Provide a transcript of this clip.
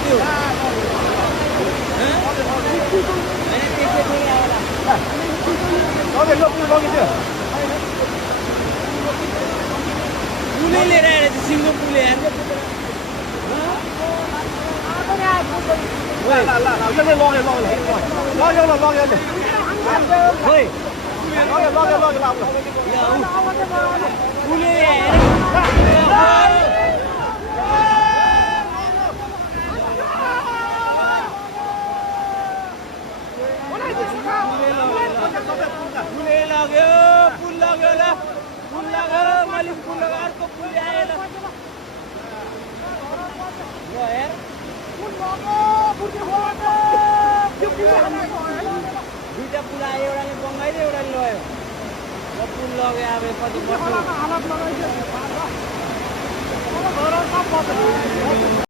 त्यो पुलै लिएर आएर चाहिँ सिङ्गो पुले आएर दुईटा पुल आयो एउटाले बङ्गाइदियो एउटाले लग्यो पुल लग्यो अब कति